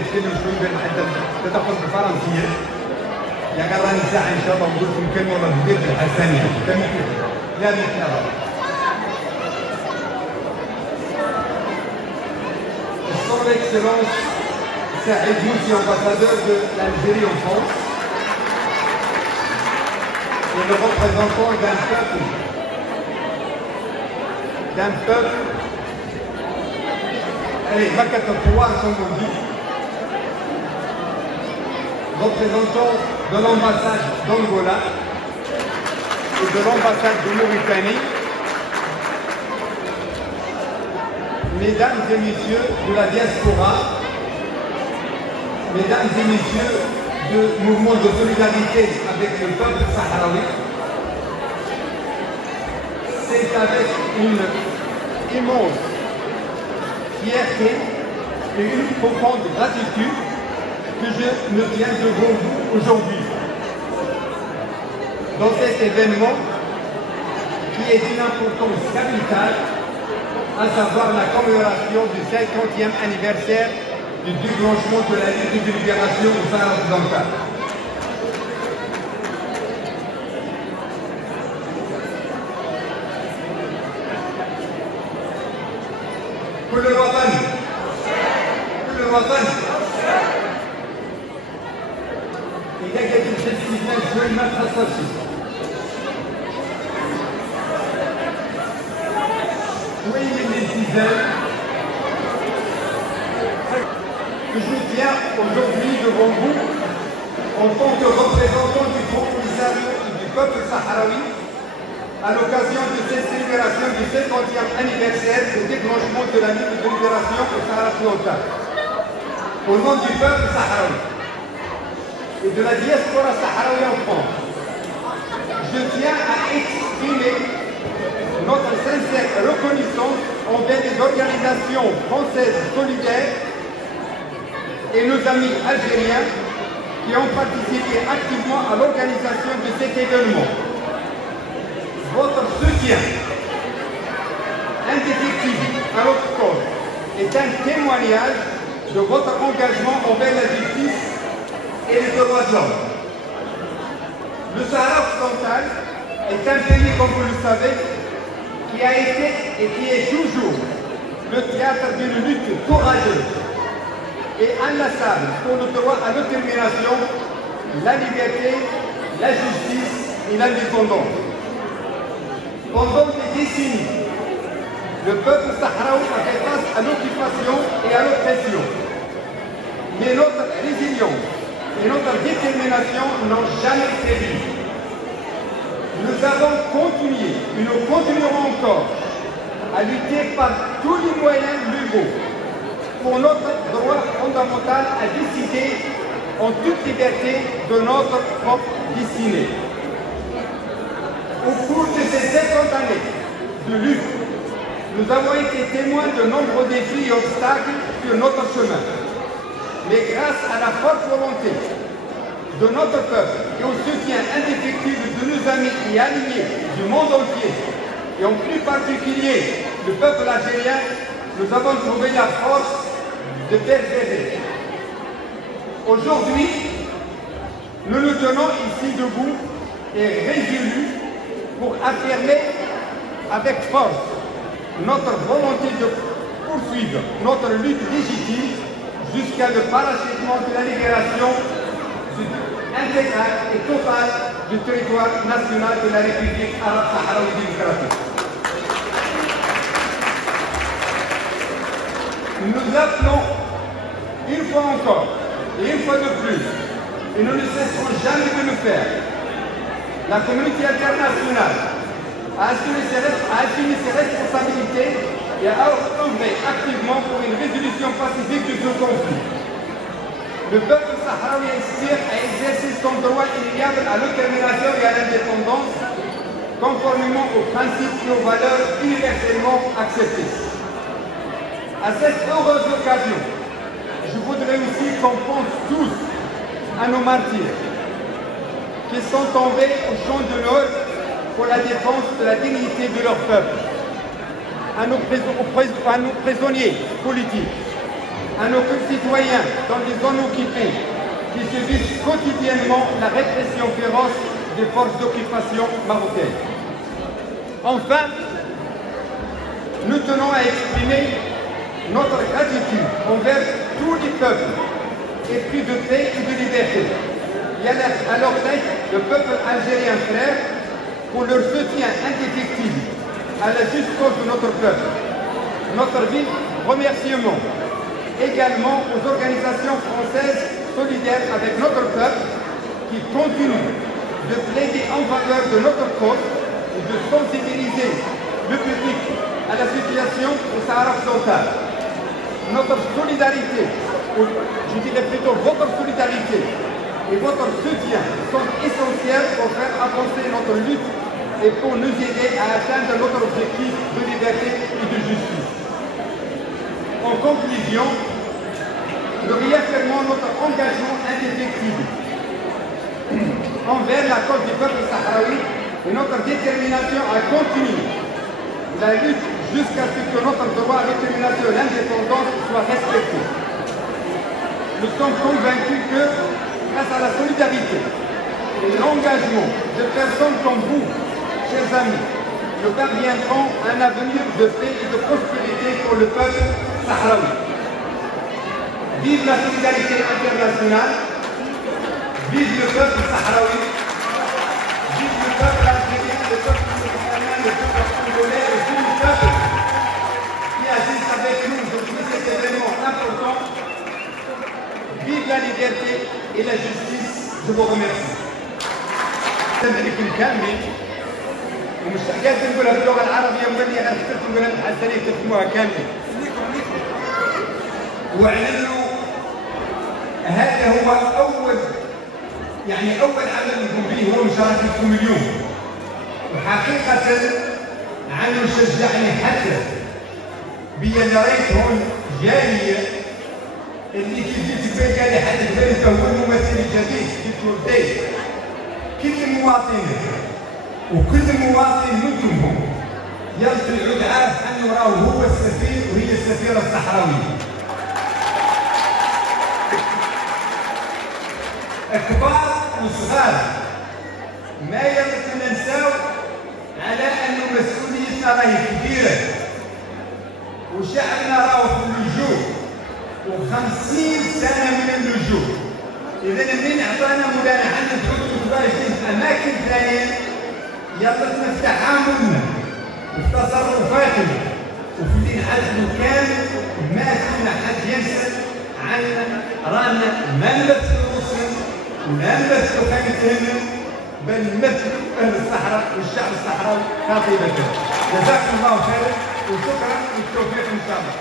يتكلم شوي بالحدث تدخل بالفرنسيه يا قراني ساعه ان شاء الله نقول لكم كلمه ولا بديت الحسنيه لا مثل Son Excellence Saïd Moussi, ambassadeur de l'Algérie en France, est le représentant d'un peuple, allez, Makatopoa, comme on dit, représentant de l'ambassade d'Angola et de l'ambassade de Mauritanie, mesdames et messieurs de la diaspora, mesdames et messieurs du mouvement de solidarité avec le peuple sahraoui, c'est avec une immense fierté et une profonde gratitude que je me tiens devant vous aujourd'hui. Dans cet événement qui est d'une importance capitale, à savoir la commémoration du 50e anniversaire du déclenchement de la lutte de libération au Sahara occidental. كل الوطن إذا كانت الاستثناء شوي ما تحصلش. Que je tiens aujourd'hui devant vous en tant que représentant du Front Polisario et du peuple sahraoui à l'occasion de cette célébration du 50e anniversaire du déclenchement de la lutte de libération au Sahara occidental. Au nom du peuple sahraoui et de la diaspora sahraoui en France, je tiens à exprimer notre sincère reconnaissance envers les organisations françaises solidaires et nos amis algériens qui ont participé activement à l'organisation de cet événement. Votre soutien indéfectible à notre cause est un témoignage de votre engagement envers la justice et les droits de l'homme. Le Sahara occidental est un pays, comme vous le savez, qui a été et qui est toujours le théâtre d'une lutte courageuse et inlassable pour le droit à l'autodétermination, la liberté, la justice et l'indépendance. Pendant des décennies, le peuple sahraoui a fait face à l'occupation et à l'oppression. Mais notre résilience et notre détermination n'ont jamais faibli. Nous avons continué et nous continuerons encore à lutter par tous les moyens légaux pour notre droit fondamental à décider en toute liberté de notre propre destinée. Au cours de ces 50 années de lutte, nous avons été témoins de nombreux défis et obstacles sur notre chemin. Mais grâce à la forte volonté de notre peuple et au soutien indéfectible de nos amis et alliés du monde entier, et en plus particulier le peuple algérien, nous avons trouvé la force de persévérer. Aujourd'hui, nous nous tenons ici debout et résolus pour affirmer avec force notre volonté de poursuivre notre lutte légitime jusqu'à le parachèvement de la libération intégrale et totale du territoire national de la République arabe sahraoui démocratique. Nous appelons une fois encore et une fois de plus, et nous ne cesserons jamais de le faire, la communauté internationale à assumer ses responsabilités et à œuvrer activement pour une résolution pacifique de ce conflit. Le peuple sahraoui aspire à exercer son droit inaliénable à l'autodétermination et à l'indépendance, conformément aux principes et aux valeurs universellement acceptées. À cette heureuse occasion, je voudrais aussi qu'on pense tous à nos martyrs qui sont tombés au champ d'honneur pour la défense de la dignité de leur peuple, à nos prisonniers politiques, à nos concitoyens dans les zones occupées qui subissent quotidiennement la répression féroce des forces d'occupation marocaines. Enfin, nous tenons à exprimer notre gratitude envers tous les peuples épris de paix et de liberté, et à leur tête le peuple algérien frère pour leur soutien indéfectible à la juste cause de notre peuple. Notre vif remerciement également aux organisations françaises solidaires avec notre peuple qui continuent de plaider en faveur de notre cause et de sensibiliser le public à la situation au Sahara occidental. Notre solidarité, ou je dirais plutôt votre solidarité et votre soutien sont essentiels pour faire avancer notre lutte et pour nous aider à atteindre notre objectif de liberté et de justice. En conclusion, nous réaffirmons notre engagement indéfectible envers la cause du peuple sahraoui et notre détermination à continuer la lutte jusqu'à ce que notre droit à détermination et l'indépendance soient respectés. Nous sommes convaincus que, grâce à la solidarité et l'engagement de personnes comme vous, chers amis, nous parviendrons à un avenir de paix et de prospérité pour le peuple sahraoui. Vive la solidarité internationale, vive le peuple sahraoui, vive le peuple algérien, le peuple méditerranéen, le peuple congolais et tout le peuple qui agissent avec nous depuis cet événement important. Vive la liberté et la justice. Je vous remercie. ومش قادر نقولها باللغه العربيه مبنيه انا فكرت نقولها بالحسنيه تفهموها كامله. واعلنوا هذا هو اول عمل نقوم به هو مشاركتكم اليوم. وحقيقه عنه شجعني حتى بأن رأيت هون جاليه اللي كيف جيت قال لي حد قال هو الممثل الجديد قلت له بدايه كل المواطنين وكل مواطن منكم هم يرجع يعود عارف انه راه هو السفير وهي السفيره الصحراويه. الكبار والصغار ما يمكن ننساو على انه مسؤوليتنا راهي كبيره وشعبنا راه في اللجوء و50 سنه من اللجوء. اذا منين اعطانا مولانا عندنا تعود متواجدين في اماكن ثانيه يلا في تعاملنا وفي تصرفاتنا وفي اللي نعزلوا كامل ما فينا حد ينسى عنا رانا ما نمثلوا المسلم ولا نمثلوا خيمة الهمم بل نمثلوا اهل الصحراء والشعب الصحراوي قاطبة. جزاكم الله خيرا وشكرا والتوفيق ان شاء الله.